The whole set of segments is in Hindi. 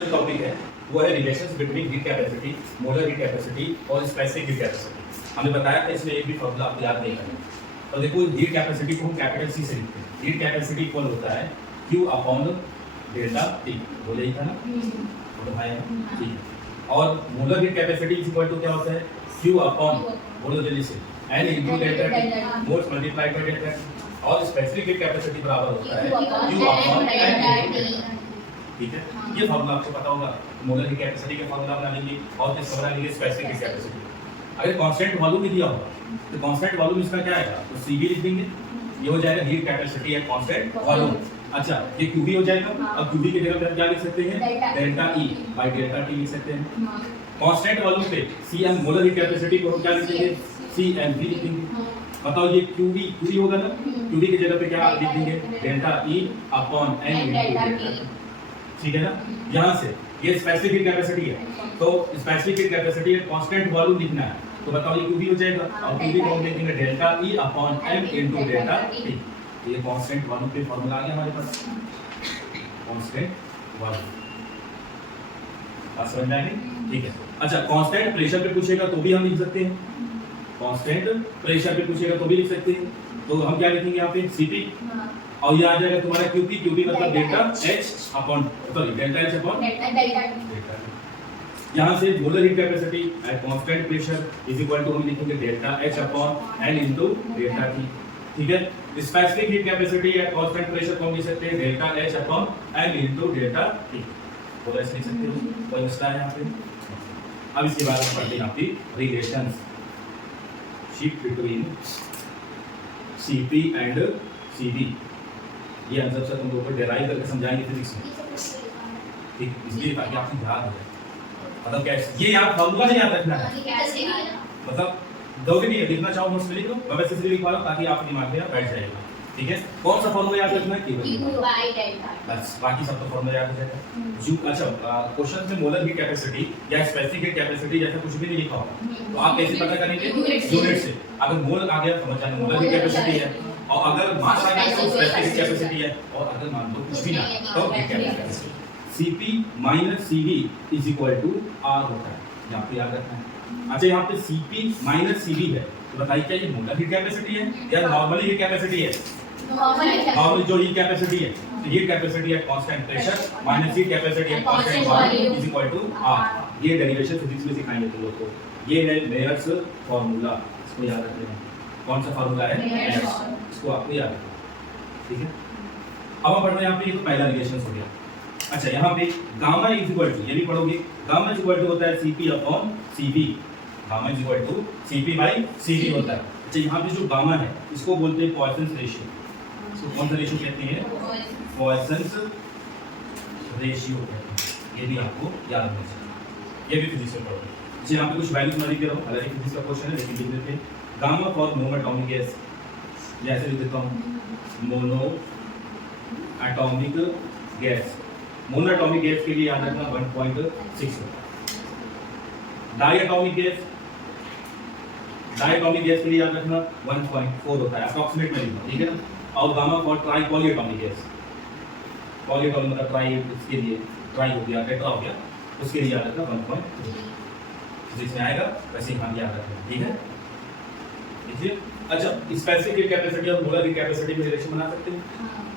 टॉपिक है वो है relations between heat capacity, molar heat capacity और स्पेसिफिक हीट कैपेसिटी। हमने बताया था इसमें एक भी फॉर्मूला आप याद नहीं करना। तो देखो हीट कैपेसिटी को हम कैपिटल सी से लिखते हैं। हीट कैपेसिटी इक्वल होता है Q अपॉन डेल्टा T। बोले ही था ना, बोलो भाई ठीक है। और molar heat capacity is equal to क्या होता है Q अपॉन, बोलो जल्दी से, N into delta T moles multiplied by delta T। और स्पेसिफिक हीट कैपेसिटी बराबर होता है Q अपॉन N। ठीक है, ये फार्मूला आपको पता होगा। मोलर हीट कैपेसिटी का फार्मूला बना लेंगे और किस बना लेंगे स्पेसिफिक हीट कैपेसिटी। अगर कांस्टेंट वॉल्यूम भी दिया होगा तो कांस्टेंट वॉल्यूम इसका क्या आएगा, तो Cv लिख देंगे। ये हो जाएगा हीट कैपेसिटी है कांस्टेंट वॉल्यूम। अच्छा, ये Qv हो जाएगा। अब Qv की जगह पे हम क्या लिख सकते हैं, delta E bye delta T लिख सकते हैं। कांस्टेंट वॉल्यूम पे Cm मोलर हीट कैपेसिटी को हम क्या लिखेंगे, Cmv लिख देंगे। बताओ ये Qv होगा ना, Qv की जगह पे क्या लिख देंगे, delta E upon N into delta T। ठीक है ना। यहाँ से ये स्पेसिफिक हीट कैपेसिटी है, तो स्पेसिफिक हीट कैपेसिटी है कांस्टेंट वॉल्यूम लिखना है। तो बताओ ये Qv हो जाएगा और Qv को हम लिखेंगे delta E upon M into delta T। तो ये कांस्टेंट वॉल्यूम पे फार्मूला आ गया हमारे पास, कांस्टेंट वॉल्यूम। बात समझ में आ गई? ठीक है। अच्छा, कांस्टेंट प्रेशर पे पूछेगा तो भी हम लिख सकते हैं, कांस्टेंट प्रेशर पे पूछेगा तो भी लिख सकते हैं। तो हम क्या लिखेंगे यहाँ पे Cp, और ये आ जाएगा तुम्हारा Qp मतलब delta H upon, sorry delta H upon delta T। यहाँ से molar heat capacity at constant pressure is equal to हम लिखेंगे delta H upon N into delta T। ठीक है। Specific heat capacity at constant pressure को हम लिख सकते हैं delta H upon N into delta T। तो ऐसे लिख सकते हो, कोई मसला है यहाँ पे? अब इसके बाद हम पढ़ते हैं आपकी relationship between Cp and Cv। ये आंसर से तुम लोगों को डेराइव करके समझाएंगे फिजिक्स में, ठीक, इसलिए ताकि आपको याद हो जाए। मतलब कैसे ये याद फार्मूला नहीं याद रखना है, मतलब दोगे नहीं, लिखना चाहो नोट्स में लिख लो, मैं वैसे इसलिए लिखवा रहा हूं ताकि आप दिमाग में बैठ जाएगा। ठीक है, कौन सा फार्मूला याद रखना है, केवल बस, बाकी सब तो फार्मूला याद हो जाएगा। अच्छा, क्वेश्चन में मोलर हीट कैपेसिटी या स्पेसिफिक हीट कैपेसिटी जैसा कुछ भी नहीं लिखा होगा तो आप कैसे पता करेंगे, यूनिट से। अगर मोल आ गया समझ जाना मोलर हीट कैपेसिटी है, और अगर मास आ गया तो स्पेसिफिक कैपेसिटी है, और अगर मान लो कुछ भी ना तो heat capacity. Cp minus Cv is equal to R होता है, यहाँ पे याद रखना है। अच्छा, यहाँ पे Cp माइनस Cv है, तो बताइए क्या ये मोलर हीट कैपेसिटी है या नॉर्मल हीट कैपेसिटी है? नॉर्मल जो हीट कैपेसिटी है, तो हीट कैपेसिटी है constant pressure minus heat capacity है constant volume is equal to R। ये डेरिवेशन फिजिक्स में सिखाएंगे तुम लोग को। ये है मेयर्स फार्मूला, इसको याद रखना है। कौन सा फार्मूला है, मेयर्स, इसको आपको याद रखना। ठीक है, अब हम पढ़ रहे हैं यहाँ पे, ये तो पहला रिलेशन हो गया। अच्छा, यहाँ पे गामा इज इक्वल टू, ये भी पढ़ोगे, गामा इज इक्वल टू होता है Cp upon Cv। Gamma is equal to Cp by Cv होता है। अच्छा, यहाँ पे जो गामा है इसको बोलते हैं पॉइसंस रेशियो। इसको कौन सा रेशियो कहते हैं, पॉइसंस रेशियो कहते हैं। ये भी आपको याद रखना चाहिए, ये भी फिजिक्स में पढ़ोगे। अच्छा, यहाँ पे कुछ वैल्यूज मैं लिख दे रहा हूँ, हालांकि फिजिक्स का क्वेश्चन है लेकिन लिख देते हैं। Gamma for monoatomic gas, जैसे लिख देता हूँ monoatomic gas. Monoatomic gas के लिए याद रखना 1.6 होता है। Diatomic gas, diatomic gas के लिए याद रखना 1.4 होता है, अप्रॉक्सीमेट में लिखना, ठीक है ना। और gamma for try poly atomic gas, poly atomic मतलब ट्राई, इसके लिए ट्राई हो गया, टेट्रा हो गया, उसके लिए याद रखना 1.3। फिजिक्स में आएगा वैसे ही हम याद रखना, ठीक है। देखिए, अच्छा, स्पेसिफिक हीट कैपेसिटी और मोलर हीट कैपेसिटी में रिलेशन बना सकते हैं,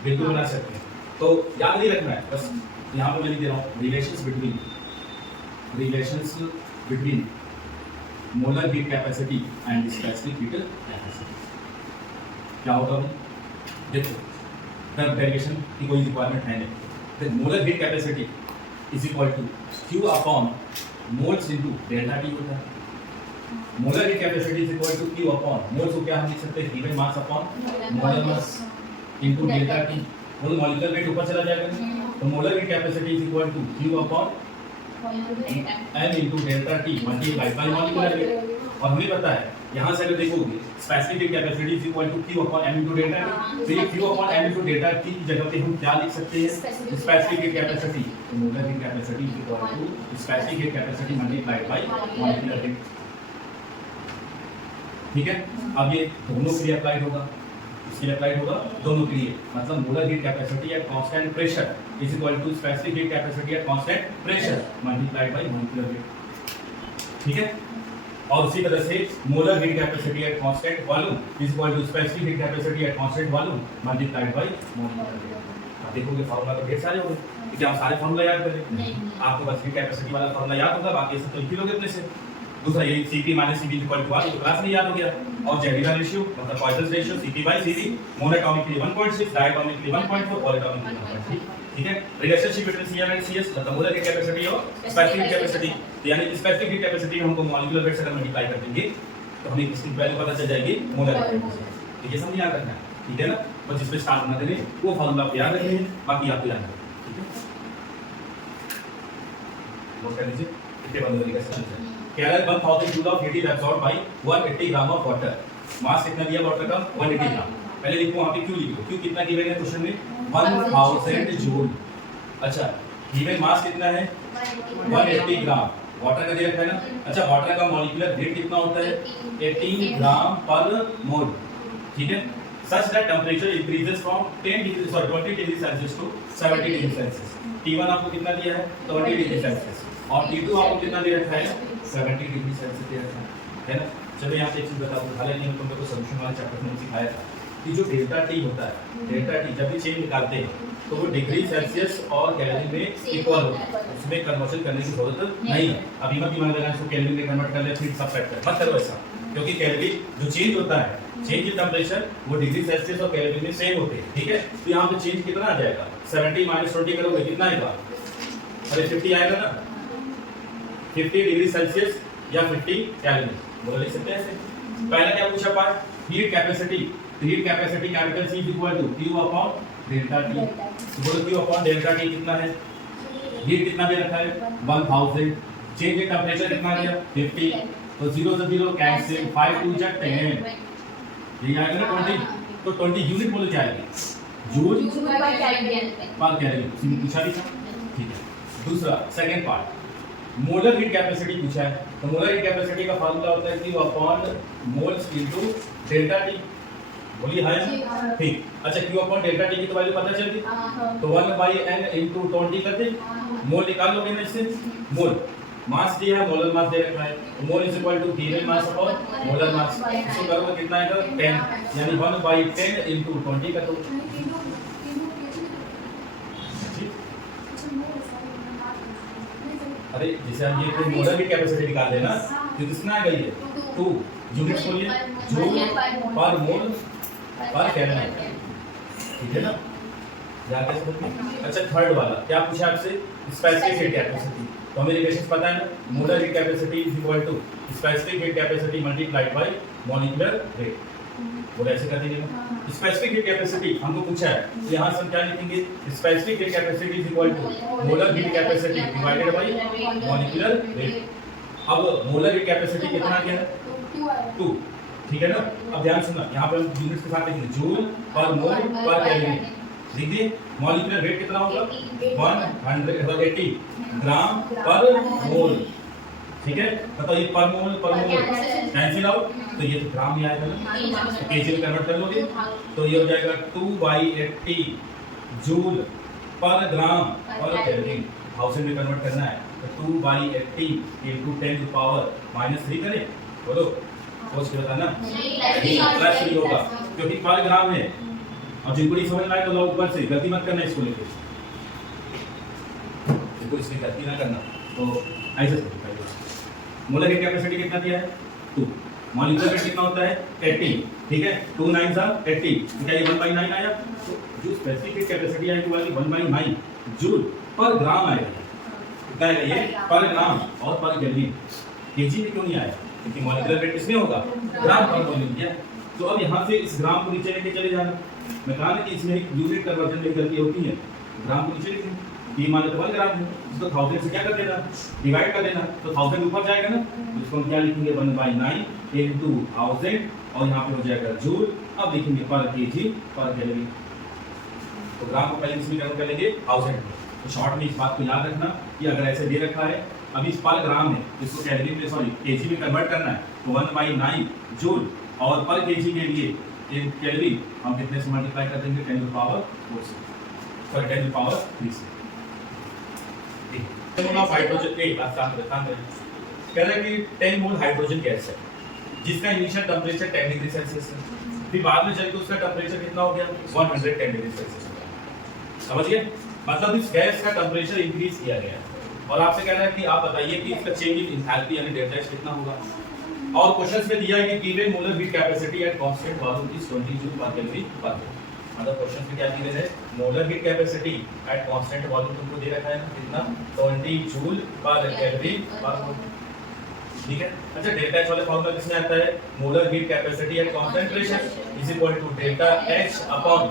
बिल्कुल बना सकते हैं। तो याद नहीं रखना है, बस यहाँ पर मैं लिख दे रहा हूँ relations between molar heat capacity and specific heat capacity. क्या होगा भाई, देखो, तब डेरिवेशन की कोई रिक्वायरमेंट है नहीं। तो molar heat capacity is equal to Q upon moles into delta T होता है। Molar heat capacity is equal to Q upon moles को क्या हम लिख सकते हैं, given mass upon molar mass into delta T। वो मॉलिक्यूलर वेट ऊपर चला जाएगा, तो molar heat capacity is equal to Q upon M into delta T multiply by molecular weight. और हमें पता है यहाँ से अगर देखोगे specific heat capacity is equal to Q upon M into delta T। तो ये Q upon M into delta T की जगह पे हम क्या लिख सकते हैं, स्पेसिफिक हीट कैपेसिटी। तो molar heat capacity is equal to specific heat capacity multiplied by molecular weight. ठीक है, अब ये दोनों के लिए अप्लाइड होगा, इसके लिए अप्लाइड होगा दोनों के लिए। मतलब molar heat capacity at constant pressure is equal to specific heat capacity at constant pressure multiplied by molecular weight. ठीक है, और उसी तरह से molar heat capacity at constant volume is equal to specific heat capacity at constant volume multiplied by molecular weight. आप देखोगे फार्मूला तो ढेर सारे होंगे, क्या आप सारे फार्मूला याद करें? आपको बस हीट कैपेसिटी वाला फार्मूला याद होगा, बाकी सब तो लिख लोगे अपने से। दूसरा ये Cp - Cv equal to R, तो क्लास में याद हो गया। और जेनेरल रेशियो मतलब पॉइसंस रेशियो Cp/Cv, मोनोटॉमिकली 1.6, डायटॉमिकली 1.4, पॉलीटॉमिकली 1.3। ठीक है, relationship between Cl and Cs मतलब मोलर हीट कैपेसिटी और स्पेसिफिक हीट कैपेसिटी, यानी स्पेसिफिक हीट कैपेसिटी हमको मॉलिक्यूलर वेट से अगर मल्टीप्लाई कर देंगे तो हमें इसकी वैल्यू पता चल जाएगी मोलर हीट कैपेसिटी। तो ये सब याद रखना है, ठीक है ना? बस जिसमें स्टार्ट होना देंगे वो फार्मूला आप याद रखिए, बाकी आपको याद रखना है। ठीक है, नोट कर लीजिए कितने बंद होने का सेशन है। कैलर 1000 joule of heat is absorbed by 180 gram of water. Mass कितना दिया वाटर का? 180 ग्राम। पहले लिखो वहां पे क्यू लिखो, क्यू कितना गिवन है क्वेश्चन में? 1000 जूल। अच्छा, गिवन मास कितना है? 180 ग्राम। वाटर का दे रखा है ना? अच्छा, वाटर का मॉलिक्यूलर वेट कितना होता है? 18 ग्राम पर मोल। ठीक है, such that temperature increases from 20 degree Celsius to 70 degree Celsius. T1 आपको कितना दिया है? 20 डिग्री सेल्सियस, और T2 आपको कितना दे रखा है? 70 डिग्री सेल्सियस दे रखा है ना? चलो यहाँ पे एक चीज बताओ, हालांकि हम तुमको सॉल्यूशन वाले चैप्टर में सिखाया था कि जो डेल्टा टी होता है, डेल्टा टी जब भी चेंज निकालते हैं तो वो डिग्री सेल्सियस और केल्विन में इक्वल होता है, उसमें कन्वर्जन करने की जरूरत नहीं है। अभी मत दिमाग लगाना इसको केल्विन में कन्वर्ट कर ले फिर सबट्रैक्ट कर, मत करो ऐसा, क्योंकि केल्विन जो चेंज होता है, चेंज इन टेंपरेचर वो डिग्री सेल्सियस और केल्विन में सेम होते हैं। ठीक है, तो यहाँ पे चेंज कितना आ जाएगा? 70 - 20 करोगे कितना आएगा? अरे 50 आएगा ना, 50 डिग्री सेल्सियस या 50 केल्विन बोलो, लिख सकते हैं ऐसे। पहला क्या पूछा पार्ट? Heat capacity. Heat capacity capital C equal to Q upon delta T। तो बोलो Q अपॉन डेल्टा T कितना है? हीट कितना दे रखा है? 1000। चेंज इन टेंपरेचर कितना दिया? 50। तो 0 से 0 कैंसिल, 5 2 जा 10, ये आएगा ना 20। तो 20 यूनिट बोलो क्या आएगी? जूल पर केल्विन। इसी में पूछा भी था। ठीक है, दूसरा second part molar heat capacity पूछा है। तो मोलर हीट कैपेसिटी का फार्मूला होता है Q upon moles into delta T। बोलिए हां, ठीक। अच्छा, Q अपॉन डेल्टा T की तो वैल्यू पता चल गई, तो 1/n इनटू 20 कर दे। मोल निकाल लोगे ना इससे? मोल मास दिया है, मोलर मास दे रखा है, mole is equal to given mass upon molar mass. इसको करोगे कितना आएगा? 10, यानी 1/10 इनटू 20 कर दो। अरे जैसे हम ये कोई मोलर की कैपेसिटी निकाल लेना तो कितना आएगा? ये 2 यूनिट्स बोलिए, जूल पर मोल पर केल्विन। ठीक है ना, याद है सबको? अच्छा, थर्ड वाला क्या पूछा आपसे? Specific heat capacity. तो हमें रिलेशन पता है ना, molar heat capacity is equal to specific heat capacity multiplied by molecular weight. वो ऐसे कर देंगे ना। स्पेसिफिक हीट कैपेसिटी हमको पूछा है, तो यहाँ से हम क्या लिखेंगे? Specific heat capacity is equal to molar heat capacity divided by molecular weight. अब मोलर हीट कैपेसिटी कितना आ गया? 2। ठीक है ना? अब ध्यान सुनना, यहाँ पे हम यूनिट्स के साथ लिखेंगे, जूल पर मोल पर केल्विन। लिख दिए। मॉलिक्यूलर वेट कितना होगा? 180 ग्राम पर मोल। ठीक है, बताओ ये पर मोल कैंसिल आउट, तो ये तो ग्राम में आएगा ना, तो केजी में कन्वर्ट कर लोगे तो ये हो जाएगा 2/80 जूल पर ग्राम पर केल्विन। 1000 में कन्वर्ट करना है तो 2/80 इनटू 10⁻³ करें। बोलो सोच के बताना, प्लस ही होगा क्योंकि पर ग्राम है। और जिनको नहीं समझ में आए तो लो ऊपर से, गलती मत करना इसको लेके, देखो इसमें गलती ना करना। तो ऐसे मोलर हीट कैपेसिटी कितना दिया है? 2। मॉलिक्यूलर वेट कितना होता है? 80। ठीक है, 2 9 80, तो क्या ये 1/9 आया? तो जो स्पेसिफिक हीट कैपेसिटी आएगी वो आएगी 1/9 जूल पर ग्राम आएगा। कितना आएगा ये? पर ग्राम और पर केल्विन। केजी में क्यों नहीं आया? क्योंकि मॉलिक्यूलर वेट किसमें होगा? ग्राम पर मोल में दिया। तो अब यहाँ से इस ग्राम को नीचे लेके चले जाना। मैं कहा ना कि इसमें एक यूनिट कन्वर्जन में गलती होती है। ग्राम को नीचे लिखें, ये मान लो 1 ग्राम है, इसको 1000 से क्या कर देना? डिवाइड कर देना, तो 1000 ऊपर जाएगा ना, तो इसको हम क्या लिखेंगे? 1/9 इनटू 1000, और यहाँ पे हो जाएगा जूल। अब लिखेंगे पर केजी पर केल्विन। तो ग्राम को पहले इसमें कन्वर्ट कर लेंगे 1000 में। तो शॉर्ट में इस बात को याद रखना कि अगर ऐसे दे रखा है, अभी इस पर ग्राम है, इसको केल्विन में सॉरी केजी में कन्वर्ट करना है, तो 1/9 जूल, और पर केजी के लिए केल्विन हम कितने से मल्टीप्लाई कर देंगे? 10⁻⁴ से। सॉरी 10 की पावर 3 से। ठीक है, हाइड्रोजन एक आसान कह रहा है कि 10 मोल हाइड्रोजन गैस है जिसका इनिशियल टेंपरेचर 10 डिग्री सेल्सियस है, फिर बाद में चल के उसका टेंपरेचर कितना हो गया 110 डिग्री सेल्सियस हो गया। समझ गए? मतलब इस गैस का टेंपरेचर इंक्रीज किया गया और आपसे कह रहा है कि आप बताइए कि इसका चेंज इन एंथैल्पी यानी डेल्टा एच कितना होगा। और क्वेश्चंस में दिया है कि given molar heat capacity at constant volume is 20 joule पर केल्विन पर मोल। मतलब क्वेश्चन में क्या गिवन है, molar heat capacity at constant volume तुमको दे रखा है ना कितना 20 जूल पर केल्विन पर मोल। ठीक है, अच्छा डेल्टा एच वाला फार्मूला किसमें आता है, molar heat capacity at constant pressure is equal to delta H upon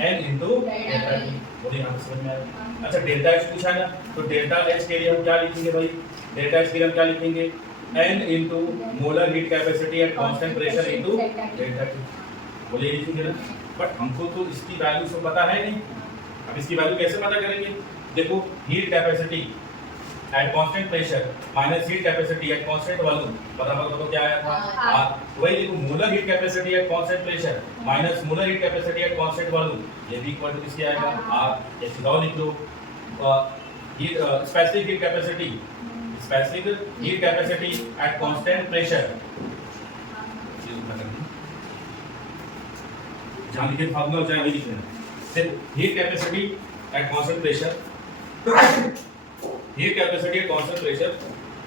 n into delta T. बोलिए यहां समझ में आया? अच्छा डेल्टा एच पूछा है ना, तो डेल्टा एच के लिए हम क्या लिखेंगे भाई, डेल्टा एच के लिए हम क्या लिखेंगे n into molar heat capacity at constant pressure into delta T. बोलिए लिखेंगे ना, बट हमको तो इसकी वैल्यू सब पता है नहीं। अब इसकी वैल्यू कैसे पता करेंगे, देखो heat capacity at constant pressure minus heat capacity at constant volume बराबर तो क्या आया था R। वही देखो molar heat capacity at constant pressure minus molar heat capacity at constant volume, ये भी इक्वल टू किसके आएगा R। ऐसे लॉ लिख लो, heat specific heat capacity at constant pressure, जहां लिखे फार्मूला चाहे वही लिख लेना। देखो heat capacity at constant pressure heat capacity at constant pressure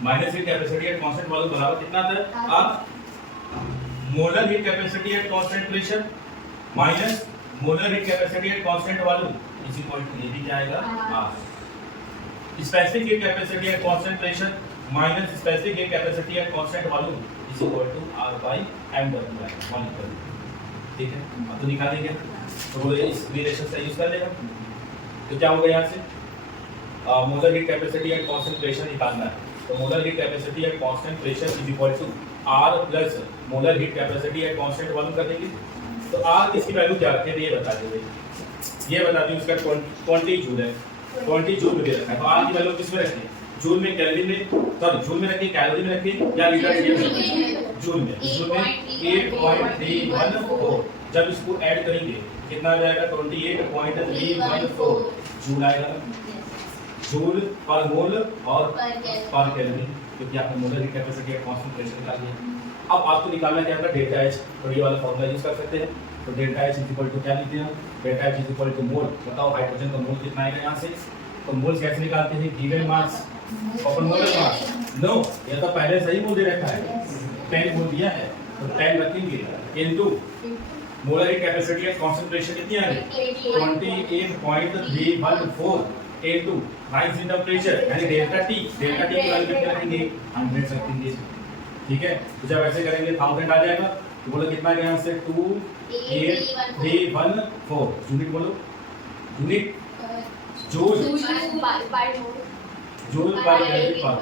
minus heat capacity at constant volume बराबर कितना आता है R। Molar heat capacity at constant pressure minus molar heat capacity at constant volume is equal to ये भी क्या आएगा R। Specific heat capacity at constant pressure minus specific heat capacity at constant volume is equal to R by m/1। ठीक है, अब तो निकालेंगे तो इस रिलेशन से यूज कर लेगा तो क्या होगा यहाँ से molar heat capacity at constant pressure निकालना है, तो molar heat capacity at constant pressure is equal to R plus molar heat capacity at constant volume कर देंगे। तो R किसकी वैल्यू क्या रखे हैं ये बता दीजिए, ये बता दी उसका 20 जूल है, 20 जूल में दे रखा है। तो R की वैल्यू किसमें रखें, जूल में केल्विन में, सॉरी जूल में रखें कैलोरी में रखें या लीटर में, जूल में 8.314। जब इसको ऐड करेंगे कितना आ जाएगा 28.314 जूल आएगा, जूल पर मोल और पर केल्विन, क्योंकि आपने molar heat capacity at constant pressure निकाल लिया। अब आपको निकालना क्या था डेल्टा एच, तो ये वाला फॉर्मूला यूज कर सकते हैं। तो delta H is equal to क्या लिखते हैं, delta H is equal to mole. बताओ हाइड्रोजन का मोल कितना आएगा यहाँ से, तो मोल्स कैसे निकालते हैं, given mass upon molar mass. नो, ये तो पहले सही मोल दे रखा है, 10 मोल दिया है तो 10 रखेंगे into molar heat capacity at constant pressure कितनी आ गई 28.314 इनटू राइज इन टेंपरेचर यानी डेल्टा टी की वैल्यू कितनी रखेंगे 100 रखेंगे। ठीक है, तो जब ऐसे करेंगे 1000 आ जाएगा, तो बोलो कितना गया यहाँ से 28314 यूनिट बोलो, यूनिट जूल जूल पर केल्विन पर।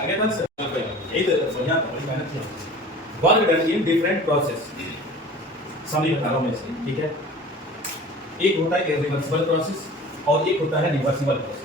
आगे बस यही तो बढ़िया था, बड़ी मेहनत की। Work done in different process समझ बता रहा हूं मैं इसलिए, ठीक है। एक होता है इरिवर्सिबल प्रोसेस और एक होता है रिवर्सिबल प्रोसेस।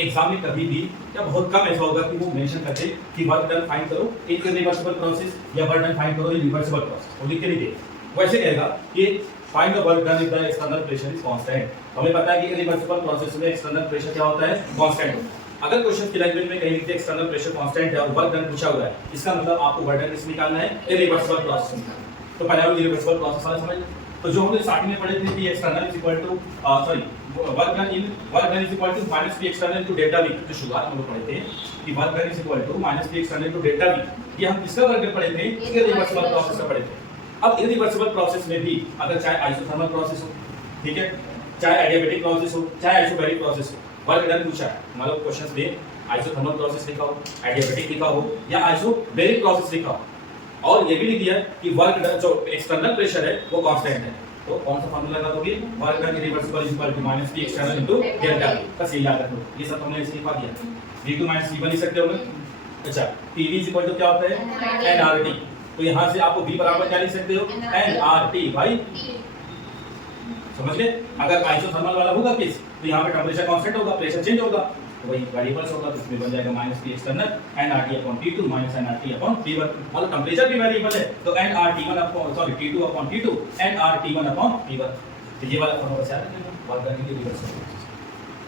एग्जाम में कभी भी या बहुत कम ऐसा होगा कि वो मेंशन करते कि वर्क डन फाइंड करो एक इरिवर्सिबल प्रोसेस या वर्क डन फाइंड करो रिवर्सिबल प्रोसेस, वो लिख के नहीं दे। वैसे कहेगा कि find the work done if the external pressure is constant. हमें पता है कि इरिवर्सिबल प्रोसेस में एक्सटर्नल प्रेशर क्या होता है, कांस्टेंट होता है। अगर क्वेश्चन की लैंग्वेज में कहीं लिखते एक्सटर्नल प्रेशर कांस्टेंट है और वर्क डन पूछा हुआ है, इसका मतलब आपको वर्क डन किस निकालना है, इरिवर्सिबल प्रोसेस निकालना है। तो पहले हम इरिवर्सिबल प्रोसेस वाला समझ। तो जो हमने स्टार्टिंग में पढ़े थे कि external is equal to work done is equal to minus P external into delta V. तो शुरुआत में हम पढ़े थे कि work done is equal to minus P external into delta V. ये हम किसका वर्क डन पढ़े थे, इरिवर्सिबल प्रोसेस का पढ़े थे। अब इरिवर्सिबल प्रोसेस में भी अगर चाहे आइसोथर्मल प्रोसेस हो, ठीक है, चाहे एडियाबैटिक प्रोसेस हो, चाहे आइसोबैरिक प्रोसेस हो, वर्क डन पूछा है, मतलब क्वेश्चंस में आइसोथर्मल प्रोसेस लिखा हो, एडियाबैटिक लिखा हो या आइसोबैरिक प्रोसेस लिखा हो, और ये भी लिख दिया कि वर्क डन जो एक्सटर्नल प्रेशर है वो कांस्टेंट है। तो कौन सा फार्मूला लगा दोगे, work done irreversible is equal to minus P external into delta V. बस ये याद रखो, ये सब हमने इसके लिखा दिया। v2 माइनस v1 लिख सकते हो ना। अच्छा, pv इज इक्वल टू क्या होता है nRT। तो यहां से आपको v बराबर क्या लिख सकते हो, nRT बाई, समझ गए। अगर आइसोथर्मल वाला होगा केस तो यहां पे टेंपरेचर कांस्टेंट होगा, प्रेशर चेंज होगा। तो वही वेरिएबल्स होगा, तो इसमें बन जाएगा minus P external N R T upon T two minus N R T upon T one. मतलब टेम्परेचर भी वेरिएबल है, तो N R T one upon sorry T two upon T two N R T one upon T one. तो ये वाला फॉर्मूला से आता है वर्क डन की रिवर्सल,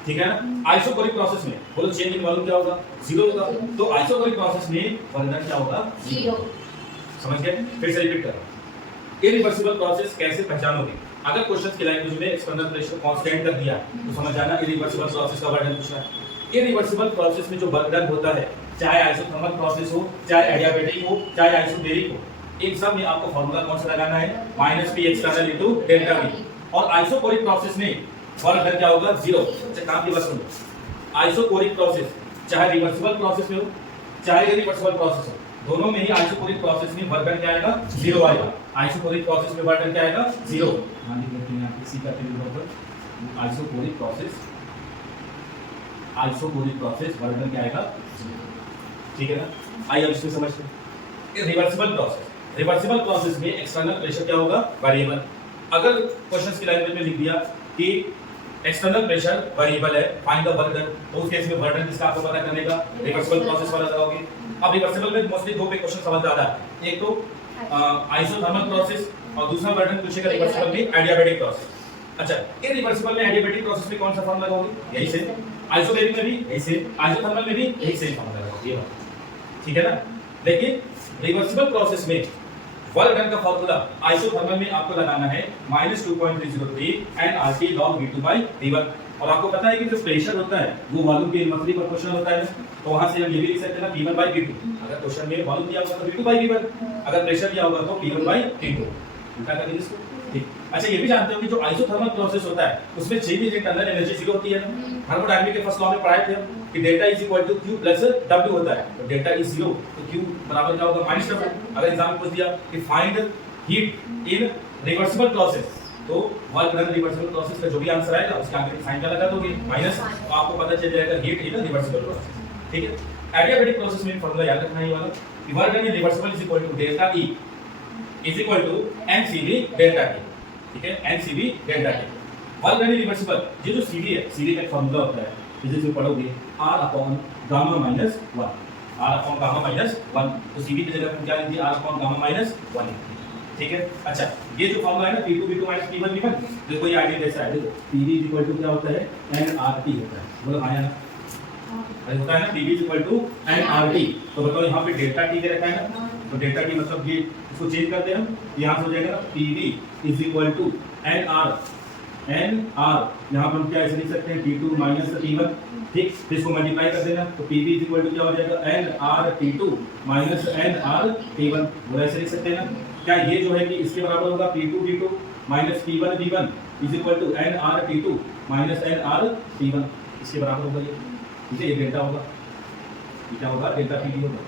ठीक है ना। आइसोकोरिक प्रोसेस में बोलो चेंज इन वॉल्यूम क्या होगा, जीरो होगा। तो आइसोकोरिक प्रोसेस में वर्क डन क्या होगा, जीरो। समझ गए? फिर से रिपीट करो, इरिवर्सिबल प्रोसेस कैसे पहचानोगे? अगर क्वेश्चन की लैंग्वेज में एक्सटर्नल प्रेशर कांस्टेंट कर दिया तो समझ जाना इरिवर्सिबल प्रोसेस का वर्क डन पूछ रहा है। इरिवर्सिबल प्रोसेस में जो वर्क डन होता है, चाहे आइसोथर्मल प्रोसेस हो, चाहे एडियाबेटिक हो, चाहे आइसोबेरिक हो, इन सब में आपको फार्मूला कौन सा लगाना है, minus P external into delta we. और आइसोकोरिक प्रोसेस में वर्क डन क्या होगा, जीरो। अच्छा काम की बात सुनो, आइसोकोरिक प्रोसेस चाहे रिवर्सिबल प्रोसेस में हो चाहे इरिवर्सिबल प्रोसेस हो, दोनों में ही आइसोकोरिक प्रोसेस में वर्क डन क्या आएगा, जीरो आएगा। आइसोकोरिक प्रोसेस में वर्क डन क्या आएगा, जीरो। ध्यान रखिए यहां पे सी का table isochoric process work done क्या आएगा, ठीक है ना। आइए अब इसको समझते हैं। रिवर्सिबल प्रोसेस में एक्सटर्नल प्रेशर क्या होगा, वेरिएबल। अगर क्वेश्चंस की लैंग्वेज में लिख दिया कि एक्सटर्नल प्रेशर वेरिएबल है, फाइंड द वर्क डन, तो उस केस में वर्क डन किसका आपको पता करने का, रिवर्सिबल प्रोसेस वाला लगाओगे। अब रिवर्सिबल में मोस्टली दो पे क्वेश्चन समझ ज्यादा है, एक तो आइसोथर्मल प्रोसेस और दूसरा वर्क डन पूछेगा रिवर्सिबल में एडियाबेटिक प्रोसेस। अच्छा, इरिवर्सिबल में एडियाबेटिक प्रोसेस में कौन सा फॉर्मूला लगाओगे, यही से। आइसोबेरिक में भी यही से, आइसोथर्मल में भी यही से फॉर्मूला लगाओगे, ये बात ठीक है ना। लेकिन रिवर्सिबल प्रोसेस में वर्क डन का फॉर्मूला आइसोथर्मल में आपको लगाना है -2.303 nRT log V2 V1। और आपको पता है कि जो प्रेशर होता है वो वॉल्यूम के इनवर्सली प्रोपोर्शनल होता है, तो वहां से हम ये भी लिख सकते हैं ना P1 V2। अगर क्वेश्चन में वॉल्यूम दिया होगा तो V2 V1, अगर प्रेशर दिया होगा तो P1 P2। उल्टा कर दीजिए इसको, ठीक। अच्छा, ये भी जानते हो कि जो आइसोथर्मल प्रोसेस होता है उसमें change in internal energy zero होती है ना। थर्मोडायनामिक्स के फर्स्ट लॉ में पढ़ाए थे कि delta is equal to Q plus W होता है, तो डेल्टा इज जीरो तो Q बराबर क्या होगा, -W। अगर एग्जाम में पूछ दिया कि find heat in reversible process, तो वर्क डन रिवर्सिबल प्रोसेस का जो भी आंसर आएगा उसके आगे साइन क्या लगा दोगे, माइनस, तो आपको पता चल जाएगा हीट इन रिवर्सिबल प्रोसेस, ठीक है। एडियाबेटिक प्रोसेस में फॉर्मूला याद रखना है ये वाला, कि work done in reversible is equal to delta E is equal to NCV delta T, ठीक है, NCV delta T। Work done in reversible, ये जो CV है, CV का एक फॉर्मूला होता है, फिजिक्स में पढ़ोगे R upon gamma minus 1, R upon gamma minus 1, तो CV की जगह पे क्या लिख दिया, R अपॉन गामा माइनस 1, ठीक है। अच्छा, ये जो फॉर्मूला है ना P2 V2 minus P1 V1, देखो ये आइडिया कैसा है, देखो PV इक्वल टू क्या होता है, nRT होता है, बोलो हाँ या ना, अरे होता है ना, PV इक्वल टू nRT। तो बताओ यहाँ पे डेल्टा T दे रखा है ना, तो डेल्टा T मतलब ये इसको चेंज करते हैं हम, यहाँ से हो जाएगा ना PV is equal to nR, यहाँ पर हम क्या ऐसे लिख सकते हैं T2 माइनस T1, ठीक। फिर इसको मल्टीप्लाई कर देना, तो PV इज इक्वल टू क्या हो जाएगा, nR T2 minus nR T1, बोला ऐसे लिख सकते हैं ना। क्या ये जो है कि इसके बराबर होगा P2 V2 minus P1 V1 is equal to nR T2 minus nR T1, इसके बराबर होगा ये, ठीक है। ये डेल्टा होगा, ये क्या होगा, डेल्टा T होगा,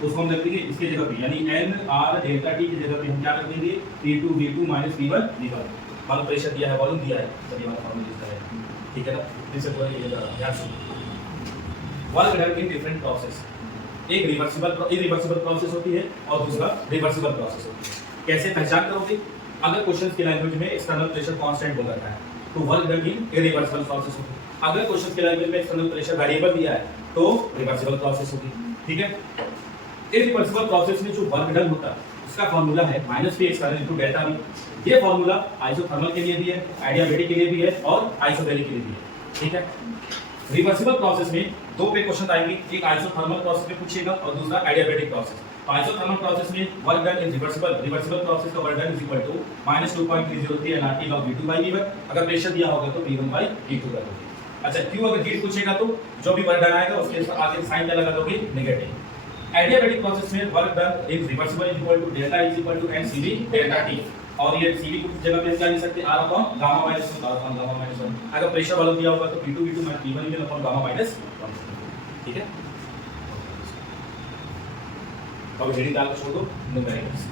तो उसको हम रख देंगे इसके जगह पे, यानी nR डेल्टा T की जगह पे हम क्या रख देंगे, P2 V2 minus P1 V1। Volume pressure दिया है, वॉल्यूम दिया है, तो ये वाला फॉर्मूला यूज करें, ठीक है ना। इससे थोड़ा ये ध्यान से work done in different process, एक इरिवर्सिबल प्रोसेस होती है और दूसरा रिवर्सिबल प्रोसेस होती है। कैसे पहचान करोगे, अगर क्वेश्चन की लैंग्वेज में एक्सटर्नल प्रेशर कांस्टेंट बोला गया है तो वर्क डन इन इरिवर्सिबल प्रोसेस होगी। अगर क्वेश्चन की लैंग्वेज में एक्सटर्नल प्रेशर वेरिएबल दिया है तो रिवर्सिबल प्रोसेस होगी, ठीक है। इरिवर्सिबल प्रोसेस में जो वर्क डन होता है उसका फॉर्मूला है -P external into delta V। ये फॉर्मूला आइसोथर्मल के लिए भी है, एडियाबेटिक के लिए भी है और आइसोबेरिक के लिए भी है, ठीक है। रिवर्सिबल प्रोसेस में दो पे क्वेश्चन आएंगे, एक आइसोथर्मल प्रोसेस में पूछेगा और दूसरा एडियाबेटिक प्रोसेस। तो आइसोथर्मल प्रोसेस में work done in reversible process का work done is equal to -2.303 nRT log V2 V1। अगर प्रेशर दिया होगा तो P1 P2 कर दोगे। अच्छा, Q अगर हीट पूछेगा तो जो भी वर्क डन आएगा उसके आगे साइन क्या लगा दोगे, नेगेटिव। एडियाबेटिक प्रोसेस में work done in reversible is equal to delta is equal to NCV delta T, और ये CV की जगह पे क्या लिख सकते हैं, R अपॉन गामा माइनस 1। अगर प्रेशर वाला दिया होगा तो P2 V2 minus P1 V1 upon gamma minus 1, ठीक है। अब हेडिंग डाल के छोड़ दो न्यूमेरिकल्स।